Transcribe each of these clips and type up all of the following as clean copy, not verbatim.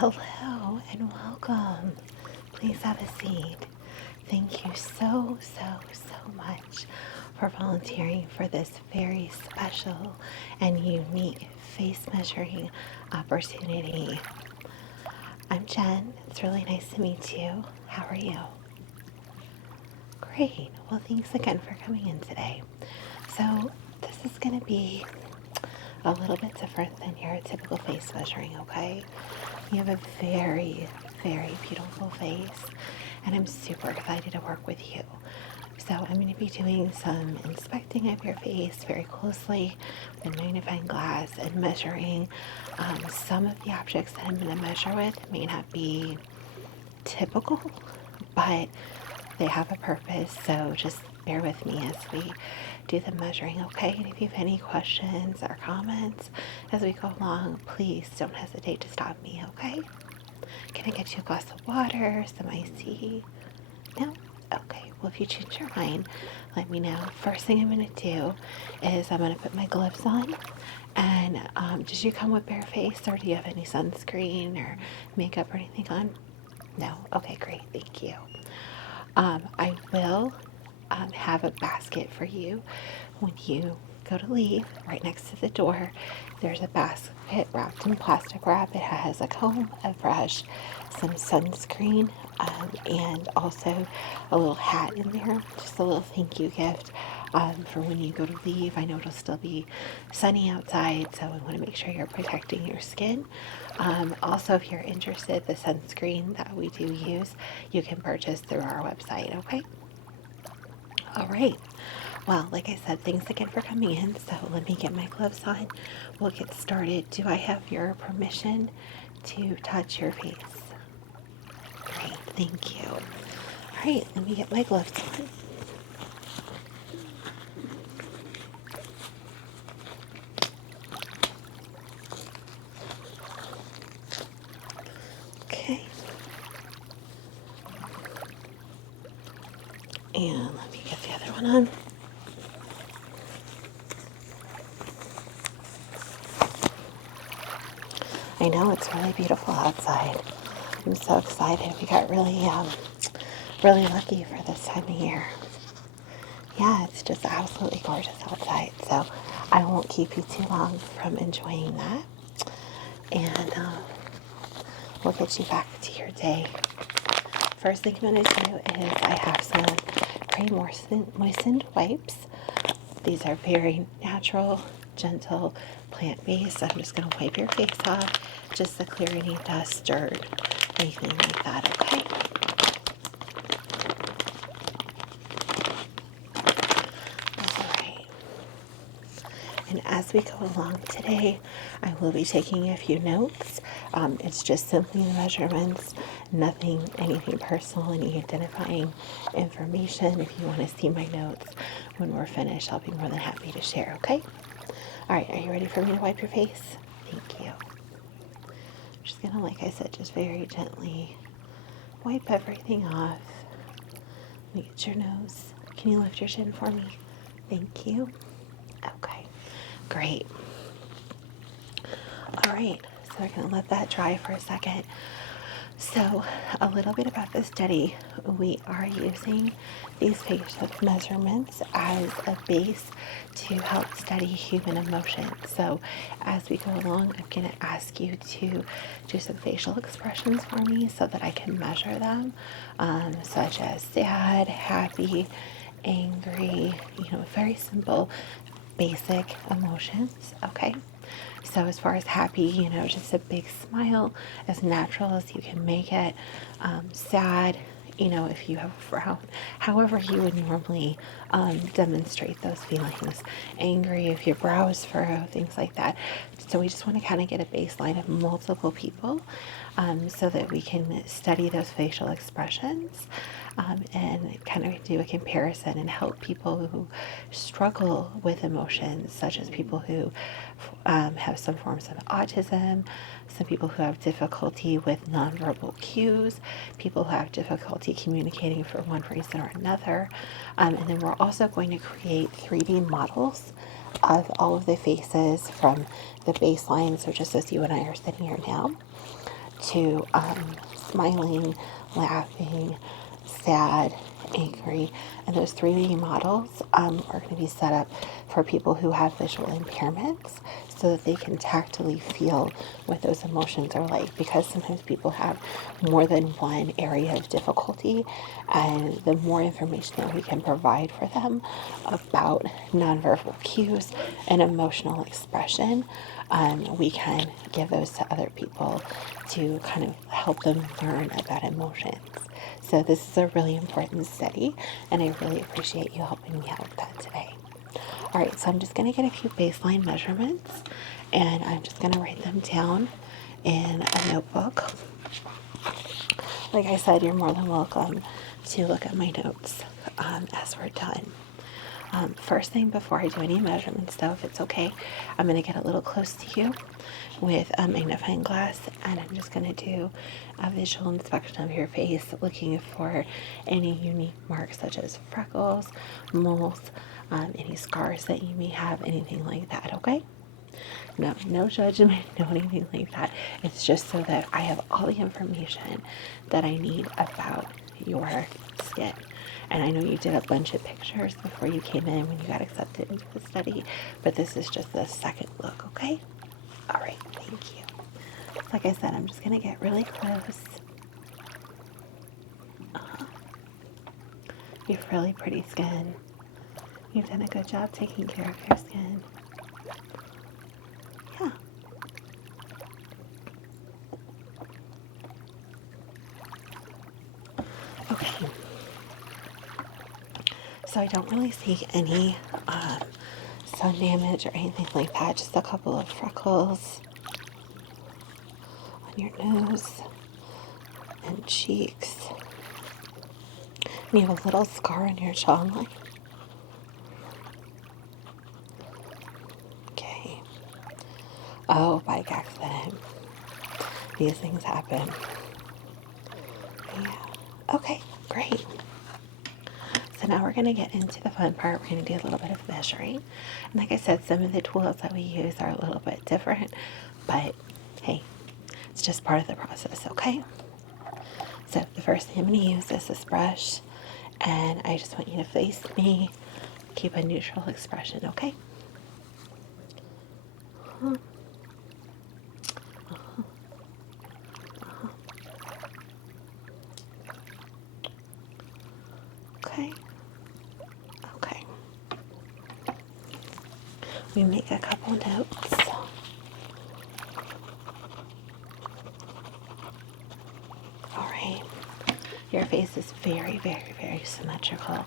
Hello and welcome. Please have a seat. Thank you so much for volunteering for this very special and unique face measuring opportunity. I'm Jen. It's really nice to meet you. How are you? Great. Well, thanks again for coming in today. So, this is going to be a little bit different than your typical face measuring, okay? You have a very beautiful face, and I'm super excited to work with you. So I'm going to be doing some inspecting of your face very closely with a magnifying glass and measuring some of the objects that I'm going to measure with may not be typical, but they have a purpose, so just bear with me as we do the measuring, okay? And if you have any questions or comments as we go along, please don't hesitate to stop me, okay? Can I get you a glass of water, some iced tea? No? Okay, well, if you change your mind, let me know. First thing I'm going to do is I'm going to put my gloves on. And did you come with bare face, or do you have any sunscreen or makeup or anything on? No? Okay, great. Thank you. I will have a basket for you when you go to leave. Right next to the door, there's a basket wrapped in plastic wrap. It has a comb, a brush, some sunscreen, and also a little hat in there. Just a little thank you gift for when you go to leave. I know it'll still be sunny outside, so I want to make sure you're protecting your skin. Also, if you're interested, the sunscreen that we do use, you can purchase through our website, okay? All right. Well, like I said, thanks again for coming in. So let me get my gloves on. We'll get started. Do I have your permission to touch your face? Great, thank you. All right, let me get my gloves on. Okay. And let me get the other one on. I know it's really beautiful outside. I'm so excited. We got really lucky for this time of year. Yeah, it's just absolutely gorgeous outside. So I won't keep you too long from enjoying that. And we'll get you back to your day. First thing I'm going to do is I have some pre-moistened wipes. These are very natural, gentle, plant-based. I'm just going to wipe your face off just to clear any dust, dirt, anything like that, okay? All right. And as we go along today, I will be taking a few notes. It's just simply the measurements, anything personal, any identifying information. If you want to see my notes when we're finished, I'll be more than happy to share, okay? All right, are you ready for me to wipe your face? Thank you. I'm just gonna, like I said, just very gently wipe everything off. Let me get your nose. Can you lift your chin for me? Thank you. Okay, great. All right, so we're going to let that dry for a second. So, a little bit about the study. We are using these facial measurements as a base to help study human emotions. So, as we go along, I'm going to ask you to do some facial expressions for me so that I can measure them, such as sad, happy, angry, very simple, basic emotions, okay? So as far as happy, just a big smile, as natural as you can make it. Sad, if you have a frown, however you would normally demonstrate those feelings. Angry, if your brows furrow, things like that. So we just want to kind of get a baseline of multiple people so that we can study those facial expressions and kind of do a comparison and help people who struggle with emotions, such as people who have some forms of autism, some people who have difficulty with nonverbal cues, people who have difficulty communicating for one reason or another. And then we're also going to create 3D models of all of the faces from the baseline, so just as you and I are sitting here now. to smiling, laughing, sad, angry. And those 3D models are going to be set up for people who have visual impairments so that they can tactily feel what those emotions are like, because sometimes people have more than one area of difficulty, and the more information that we can provide for them about nonverbal cues and emotional expression, we can give those to other people to kind of help them learn about emotions. So this is a really important study, and I really appreciate you helping me out with that today. All right, so I'm just going to get a few baseline measurements, and I'm just going to write them down in a notebook. Like I said, you're more than welcome to look at my notes as we're done. First thing, before I do any measurements, though, if it's okay, I'm going to get a little close to you with a magnifying glass, and I'm just going to do a visual inspection of your face, looking for any unique marks such as freckles, moles, any scars that you may have, anything like that, okay? No judgment, no anything like that. It's just so that I have all the information that I need about your skin. And I know you did a bunch of pictures before you came in when you got accepted into the study, but this is just the second look, okay? All right, thank you. Like I said, I'm just gonna get really close. You have really pretty skin. You've done a good job taking care of your skin. Yeah. Okay. So I don't really see any sun damage or anything like that. Just a couple of freckles on your nose and cheeks. And you have a little scar on your jawline. Okay. Oh, bike accident. These things happen. Yeah. Okay, great. So now we're going to get into the fun part. We're going to do a little bit of measuring. And like I said, some of the tools that we use are a little bit different, but hey, it's just part of the process, okay? So the first thing I'm going to use is this brush, and I just want you to face me, keep a neutral expression, okay? Okay. Okay. We make a couple notes. All right. Your face is very, very, very symmetrical.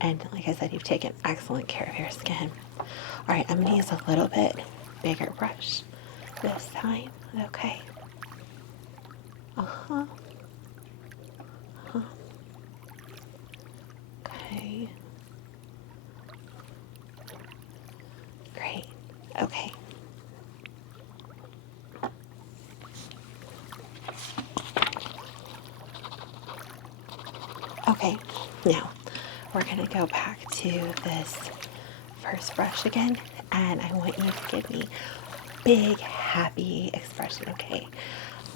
And like I said, you've taken excellent care of your skin. All right, I'm going to use a little bit bigger brush this time. Okay. Uh-huh. Uh-huh. Okay. Great. Okay. Okay. Now, we're going to go back to this first brush again, and I want you to give me big, happy expression, okay?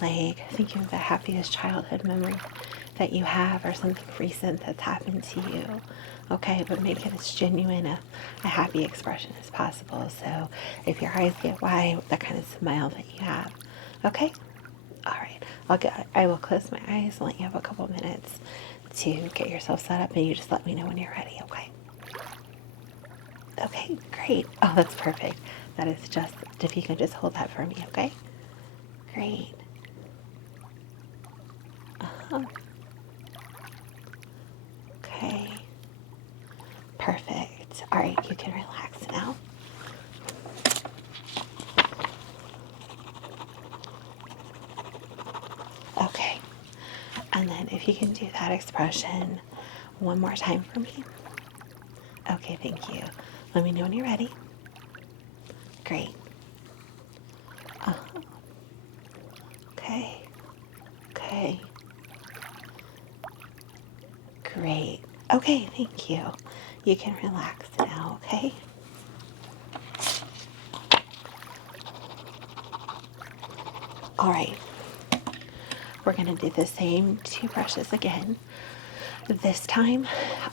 Like, think of the happiest childhood memory that you have, or something recent that's happened to you, okay? But make it as genuine a happy expression as possible. So if your eyes get wide, that kind of smile that you have, okay? All right, I will close my eyes and let you have a couple minutes to get yourself set up, and you just let me know when you're ready, okay? Okay, great. Oh, that's perfect. That is just, if you can just hold that for me, okay? Great. Uh-huh. Okay. Perfect. All right, you can relax now. Okay. And then if you can do that expression one more time for me. Okay, thank you. Let me know when you're ready. Great. Uh-huh. Okay. Okay. Great. Okay, thank you. You can relax now, okay? All right. We're going to do the same 2 brushes again. This time,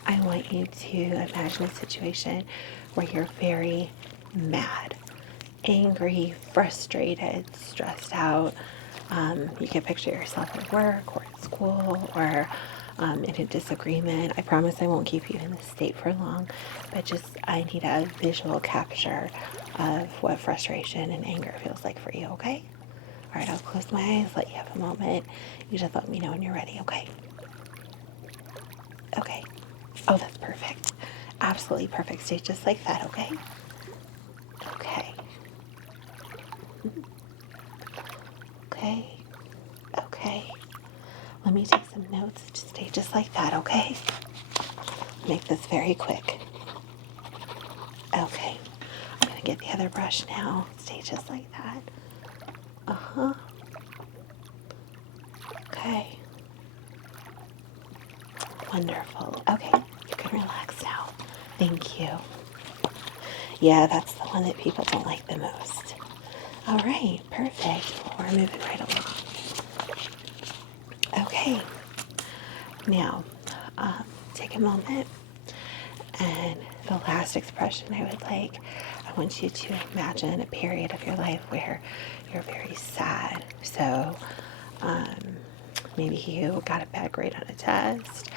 I want you to imagine a situation where you're very mad, angry, frustrated, stressed out. You can picture yourself at work or at school or in a disagreement. I promise I won't keep you in this state for long, but just I need a visual capture of what frustration and anger feels like for you, okay? All right, I'll close my eyes, let you have a moment. You just let me know when you're ready, okay? Okay. Oh, that's perfect. Absolutely perfect. Stay just like that, okay? Okay. Okay. Okay. Let me take some notes. Just stay just like that, okay? Make this very quick. Okay. I'm going to get the other brush now. Stay just like that. Uh-huh. Okay. Wonderful. Okay. You can relax now. Thank you. Yeah, that's the one that people don't like the most. All right. Perfect. We're moving right along. Okay. Now, take a moment, and the last expression I would like, I want you to imagine a period of your life where you're very sad. So, maybe you got a bad grade on a test,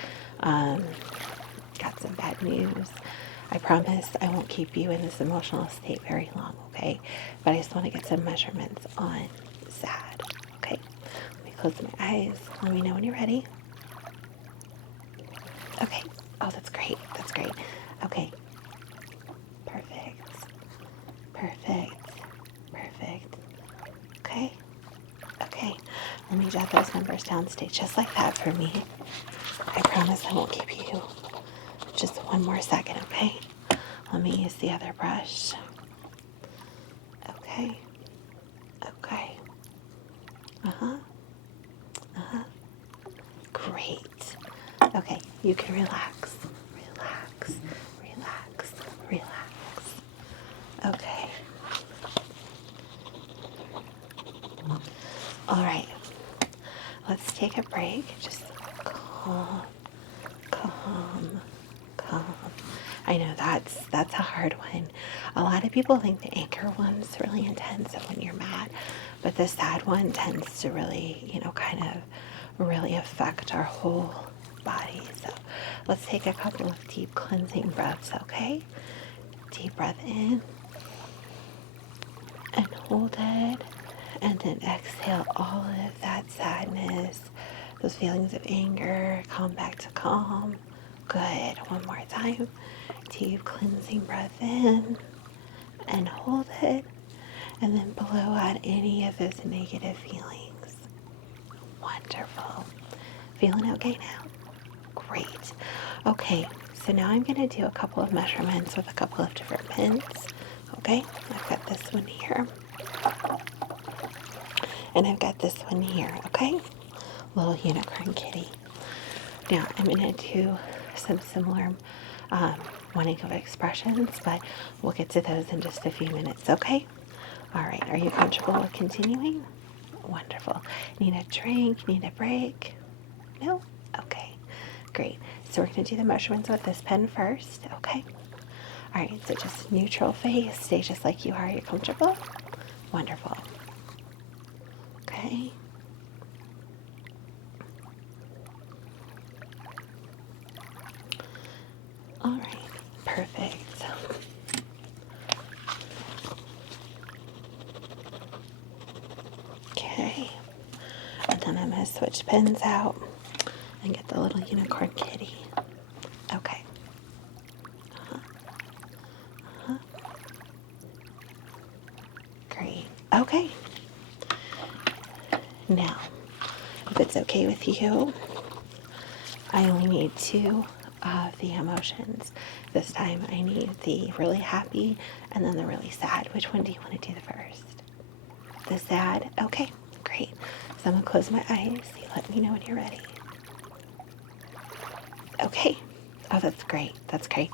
got some bad news. I promise I won't keep you in this emotional state very long, okay? But I just want to get some measurements on sad, okay? Let me close my eyes. Let me know when you're ready. Okay. Oh, that's great. That's great. Okay. Perfect. Perfect. Perfect. Okay. Okay. Let me jot those numbers down. Stay just like that for me. I promise I won't keep you just one more second, okay? Let me use the other brush. Okay. Okay. Uh-huh. Uh-huh. Great. Okay, you can relax. Relax. Relax. Relax. Okay. All right. Let's take a break. Just calm, calm, calm. I know that's a hard one. A lot of people think the anger one's really intense and when you're mad, but the sad one tends to really, kind of really affect our whole body. So let's take a couple of deep cleansing breaths, okay? Deep breath in and hold it, and then exhale all of that sadness, those feelings of anger, come back to calm. Good. One more time. Deep cleansing breath in and hold it, and then blow out any of those negative feelings. Wonderful. Feeling okay now? Great. Okay, so now I'm going to do a couple of measurements with a couple of different pins. Okay, I've got this one here, and I've got this one here, okay? Little unicorn kitty. Now, I'm going to do some similar wanting of expressions, but we'll get to those in just a few minutes, okay? All right, are you comfortable with continuing? Wonderful. Need a drink? Need a break? No? Okay, great. So we're going to do the measurements with this pen first, okay? All right, so just neutral face. Stay just like you are. You're comfortable? Wonderful. Okay. All right, perfect. Okay, and then I'm going to switch pens out and get the little unicorn kitty. Okay. Great. Okay. Now, if it's okay with you, I only need 2 of the emotions. This time I need the really happy and then the really sad. Which one do you want to do the first? The sad? Okay, great. So I'm going to close my eyes. You let me know when you're ready. Okay. Oh, that's great. That's great.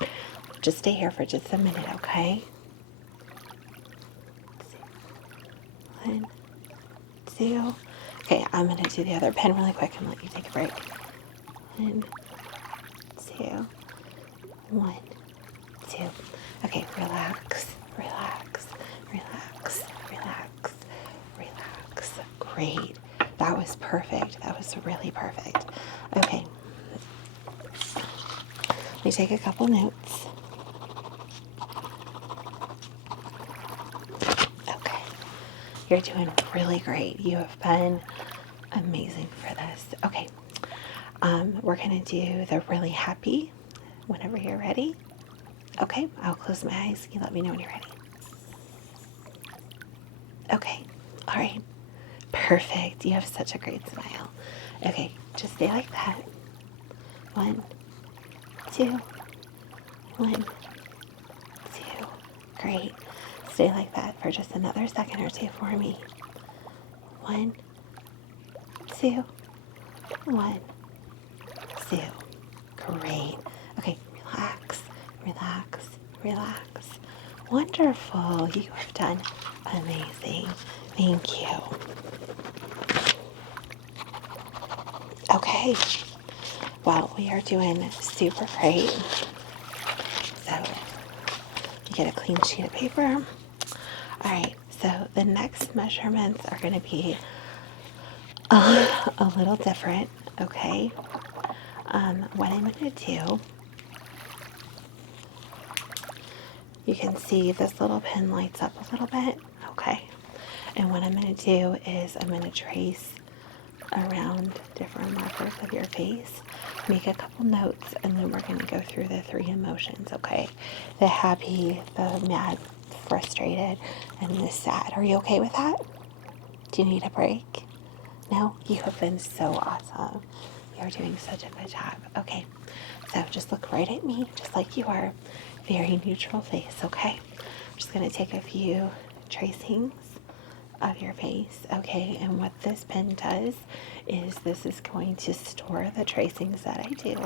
Just stay here for just a minute, okay? 1, 2. Okay, I'm going to do the other pen really quick and let you take a break. 1, 2, 1, 2. Okay, relax, relax, relax, relax, relax. Great. That was perfect. That was really perfect. Okay. Let me take a couple notes. Okay. You're doing really great. You have been amazing for this. Okay. We're going to do the really happy whenever you're ready. Okay. I'll close my eyes. You let me know when you're ready. Okay. All right. Perfect. You have such a great smile. Okay. Just stay like that. 1, 2, 1, 2. Great. Stay like that for just another second or two for me. 1, 2, 1, 2. Great. Okay, relax, relax, relax. Wonderful. You have done amazing. Thank you. Okay. Well, we are doing super great. So, you get a clean sheet of paper. All right. So, the next measurements are going to be a little different. Okay. What I'm going to do, you can see this little pin lights up a little bit. Okay. And what I'm going to do is I'm going to trace around different markers of your face, make a couple notes, and then we're going to go through the 3 emotions, okay? The happy, the mad, frustrated, and the sad. Are you okay with that? Do you need a break? No? You have been so awesome. You're doing such a good job. Okay, so just look right at me, just like you are. Very neutral face, okay? I'm just going to take a few tracings of your face, okay? And what this pen does is this is going to store the tracings that I do,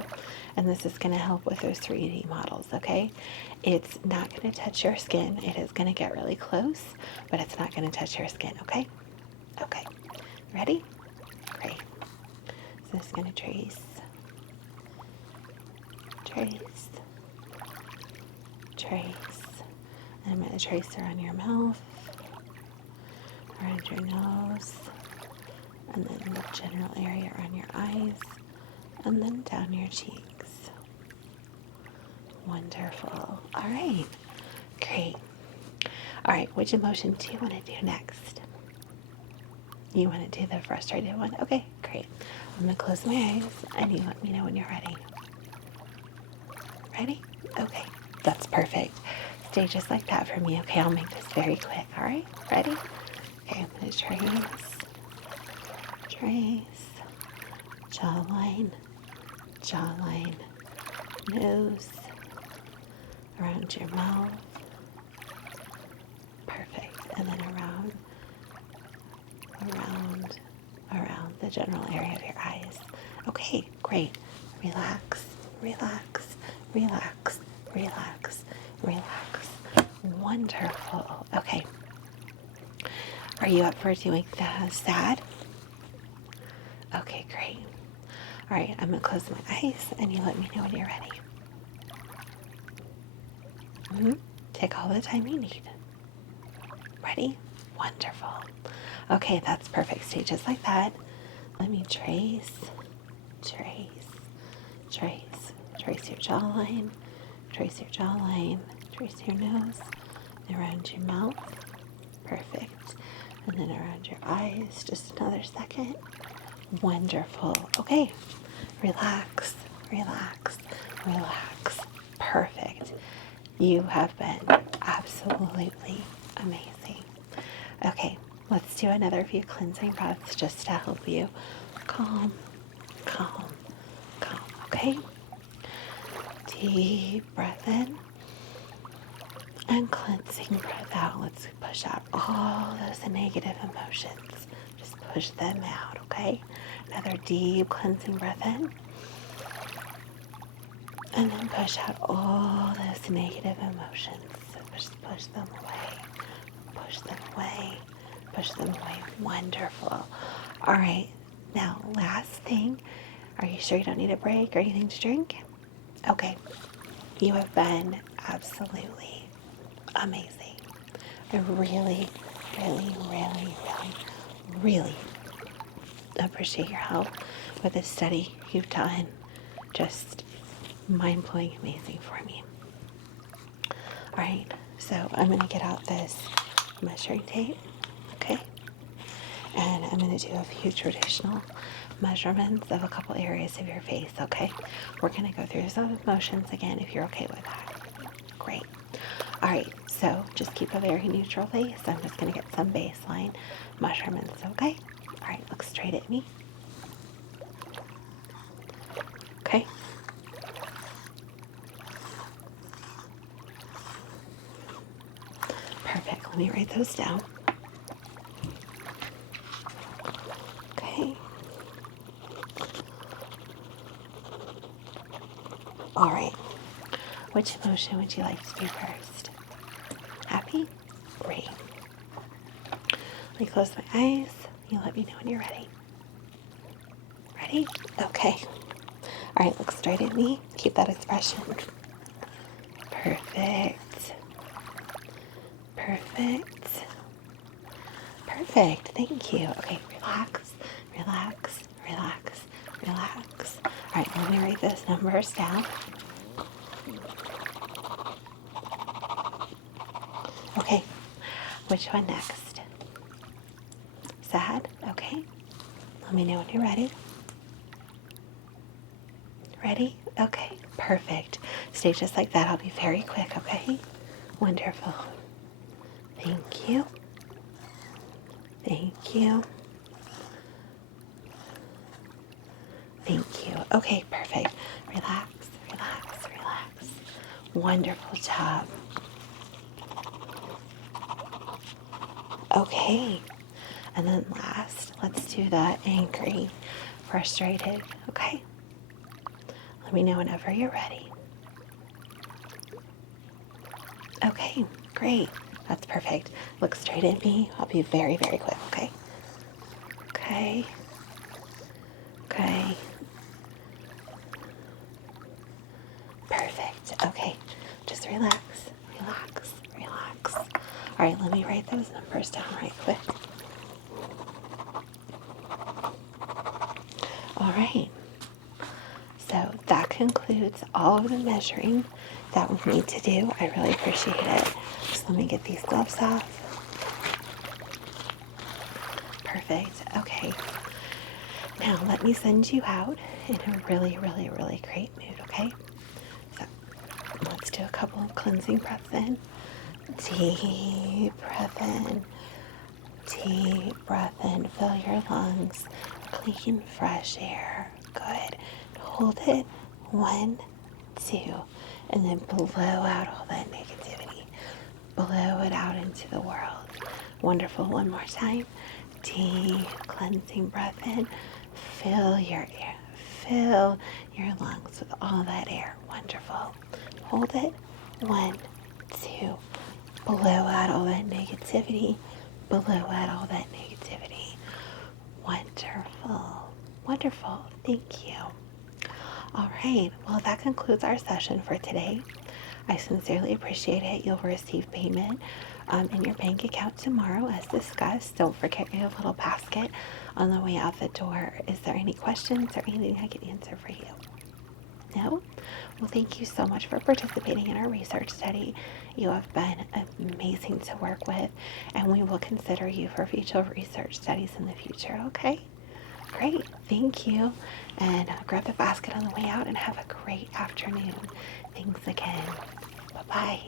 and this is going to help with those 3D models, okay? It's not going to touch your skin. It is going to get really close, but it's not going to touch your skin, okay? Okay, ready? Great. So it's going to trace, trace, trace, and I'm going to trace around your mouth, around your nose, and then the general area around your eyes, and then down your cheeks. Wonderful. All right. Great. All right. Which emotion do you want to do next? You want to do the frustrated one? Okay, great. I'm going to close my eyes, and you let me know when you're ready. Ready? Okay. That's perfect. Stay just like that for me. Okay, I'll make this very quick. All right? Ready? Okay, I'm going to trace, jawline, jawline, nose, around your mouth. Perfect. And then around the general area of your eyes. Okay, great. Relax, relax, relax, relax, relax. Wonderful. Okay. Are you up for doing the sad? Okay, great. All right, I'm going to close my eyes and you let me know when you're ready. Take all the time you need. Ready? Wonderful. Okay, that's perfect. Stay just like that. Let me trace, trace, trace, trace your jawline, trace your jawline, trace your nose, around your mouth. Perfect. And then around your eyes. Just another second. Wonderful. Okay. Relax, relax, relax. Perfect. You have been absolutely amazing. Okay, let's do another few cleansing breaths just to help you calm, calm, calm. Okay? Deep breath in and cleansing breath out. Let's push out all those negative emotions. Just push them out, okay? Another deep cleansing breath in. And then push out all those negative emotions. Just push them away. Push them away. Push them away. Wonderful. All right. Now, last thing, are you sure you don't need a break or anything to drink? Okay. You have been absolutely amazing. I really, really, really, really, really appreciate your help with this study you've done. Just mind-blowing amazing for me. All right, so I'm going to get out this measuring tape, okay? And I'm going to do a few traditional measurements of a couple areas of your face, okay? We're going to go through some motions again if you're okay with that. Great. All right, so just keep a very neutral face. I'm just going to get some baseline measurements, okay? All right, look straight at me. Okay. Perfect. Let me write those down. Okay. All right. Which motion would you like to do first? Happy? Great. Let me close my eyes. You let me know when you're ready. Ready? Okay. All right, look straight at me. Keep that expression. Perfect. Perfect. Perfect. Thank you. Okay, relax, relax, relax, relax. All right, let me write those numbers down. Okay, which one next? Sad? Okay. Let me know when you're ready. Ready? Okay, perfect. Stay just like that. I'll be very quick, okay? Wonderful. Thank you. Thank you. Thank you. Okay, perfect. Relax, relax, relax. Wonderful job. Okay. And then last, let's do the angry, frustrated. Okay? Let me know whenever you're ready. Okay, great. That's perfect. Look straight at me. I'll be very, very quick, okay? Okay. Okay. Perfect. Okay. Just relax, relax, relax. All right, let me write those numbers down right quick. All right. So that concludes all of the measuring that we need to do. I really appreciate it. So let me get these gloves off. Perfect. Okay. Now let me send you out in a really, really, really great mood, okay? So let's do a couple of cleansing breaths in. Deep breath in. Deep breath in. Fill your lungs. Clean, fresh air. Good. Hold it. 1, 2. And then blow out all that negativity. Blow it out into the world. Wonderful. One more time. Deep cleansing breath in. Fill your air. Fill your lungs with all that air. Wonderful. Hold it. 1, 2. Blow out all that negativity. Blow out all that negativity. Wonderful. Wonderful. Thank you. All right. Well, that concludes our session for today. I sincerely appreciate it. You'll receive payment in your bank account tomorrow as discussed. Don't forget your little basket on the way out the door. Is there any questions or anything I can answer for you? No? Well, thank you so much for participating in our research study. You have been amazing to work with, and we will consider you for future research studies in the future, okay? Great, thank you. And grab the basket on the way out and have a great afternoon. Thanks again. Bye-bye.